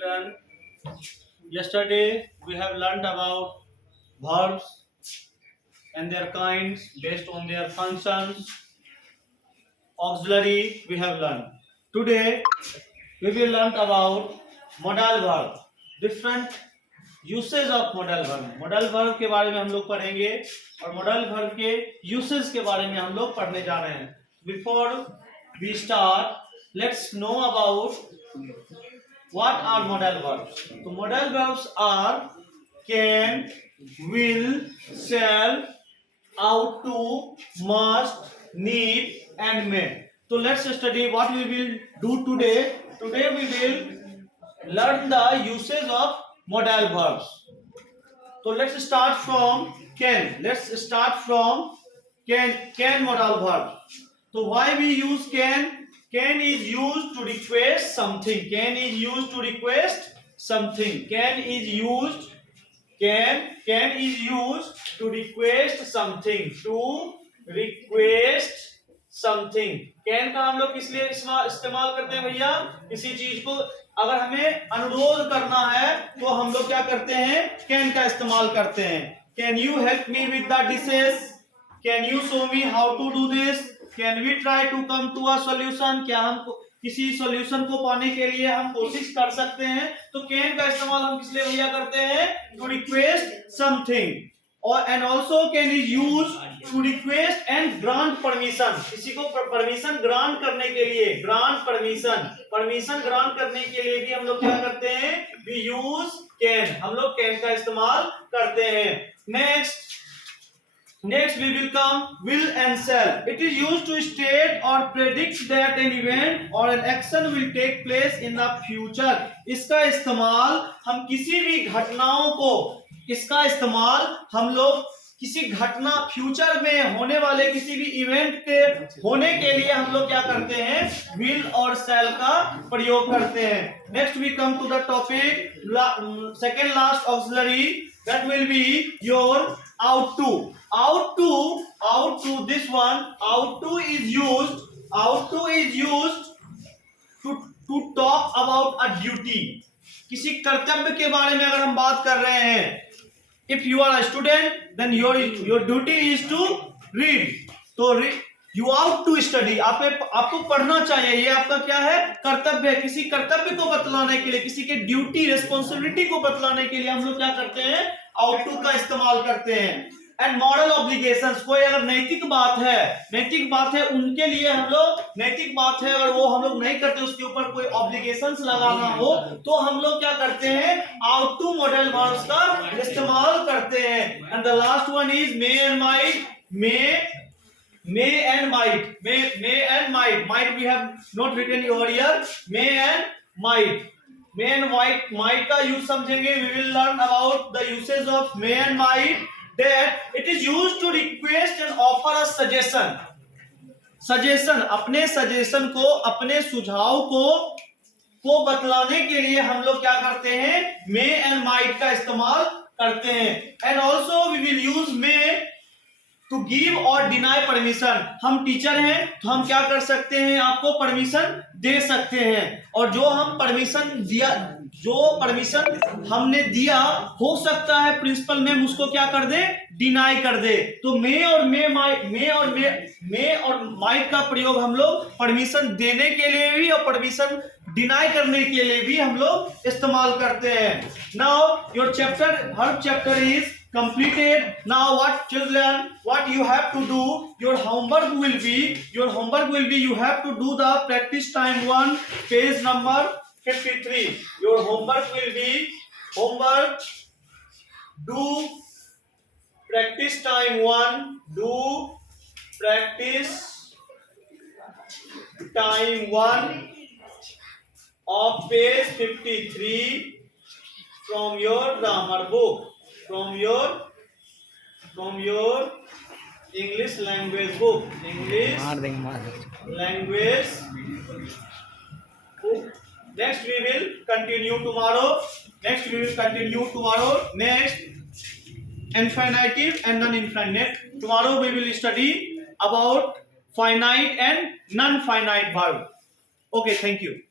children. Yesterday we have learned about verbs and their kinds based on their functions. Auxiliary we have learned. Today we will learn about modal verb. Different uses of modal verb. modal verb के बारे में हम लोग पढ़ेंगे और modal verb के uses के बारे में हम लोग पढ़ने जा रहे हैं. Before we start, let's know about what are modal verbs. So modal verbs are can, will, shall, ought to, must, need and may. So let's study what we will do today. Today we will learn the uses of modal verbs. So let's start from can. Let's start from can modal verb. So why we use can? Can is used to request something. Can is used to request something. Can is used to request something. To request something. Can का हम लोग किस लिए इस्तेमाल करते हैं भैया? किसी चीज को अगर हमें अनुरोध करना है तो हम लोग क्या करते हैं? can का इस्तेमाल करते हैं. Can you help me with the dishes? Can you show me how to do this? Can we try to come to a solution? क्या हम किसी सॉल्यूशन को पाने के लिए हम कोशिश कर सकते हैं? तो can का इस्तेमाल हम किस लिए भैया करते हैं? To request something. और and also can is used to request and grant permission. किसी को परमिशन ग्रांट करने के लिए grant परमिशन ग्रांट करने के लिए भी हम लोग क्या करते हैं? We use can. हम लोग can का इस्तेमाल करते हैं. Next we will come will and shall. It is used to state or predict that an event or an action will take place in the future. इसका इस्तेमाल हम किसी भी घटनाओं को हम लोग किसी घटना फ्यूचर में होने वाले किसी भी इवेंट के होने के लिए हम लोग क्या करते हैं? will और shall का प्रयोग करते हैं. Next we come to the topic second last auxiliary, that will be your ought to. This one ought to is used to talk about a duty. किसी कर्तव्य के बारे में अगर हम बात कर रहे हैं, if you are a student then your duty is to read. तो you ought to study. आपको पढ़ना चाहिए. ये आपका क्या है? कर्तव्य है. किसी कर्तव्य को बतलाने के लिए, किसी के ड्यूटी रिस्पॉन्सिबिलिटी को बतलाने के लिए हम लोग क्या करते हैं? ought to का इस्तेमाल करते हैं. एंड मॉरल ऑब्लिगेशंस, कोई अगर नैतिक बात है उनके लिए हम लोग नैतिक बात है अगर वो हम लोग नहीं करते, उसके ऊपर कोई ऑब्लिगेशंस लगाना हो तो हम लोग क्या करते हैं? आउट टू मॉडल वर्ब्स का इस्तेमाल करते हैं. And the last one is may and might. May and might. Might we have not written over here. May and might का यूज समझेंगे. We will learn about the uses of may and might. That it is used to request and offer a suggestion. अपने suggestion को, अपने सुझाव को बतलाने के लिए हम लोग क्या करते हैं? may and might का इस्तेमाल करते हैं. And also we will use may to give or deny permission. हम टीचर हैं तो हम क्या कर सकते हैं? आपको परमिशन दे सकते हैं. और जो परमिशन हमने दिया हो सकता है प्रिंसिपल मैम उसको क्या कर दे? डिनाई कर दे. तो मे और माइट का प्रयोग हम लोग परमिशन देने के लिए भी और परमिशन डिनाई करने के लिए भी हम लोग इस्तेमाल करते हैं. Now your her chapter is completed. Now what children, what you have to do, your homework will be you have to do the practice time 1 page number 53. Your homework will be do practice time 1, do practice time 1 of page 53 from your grammar book, from your English language book. Next we will continue tomorrow. Next infinitive and non-infinitive. Tomorrow we will study about finite and non-finite verb. Okay, thank you.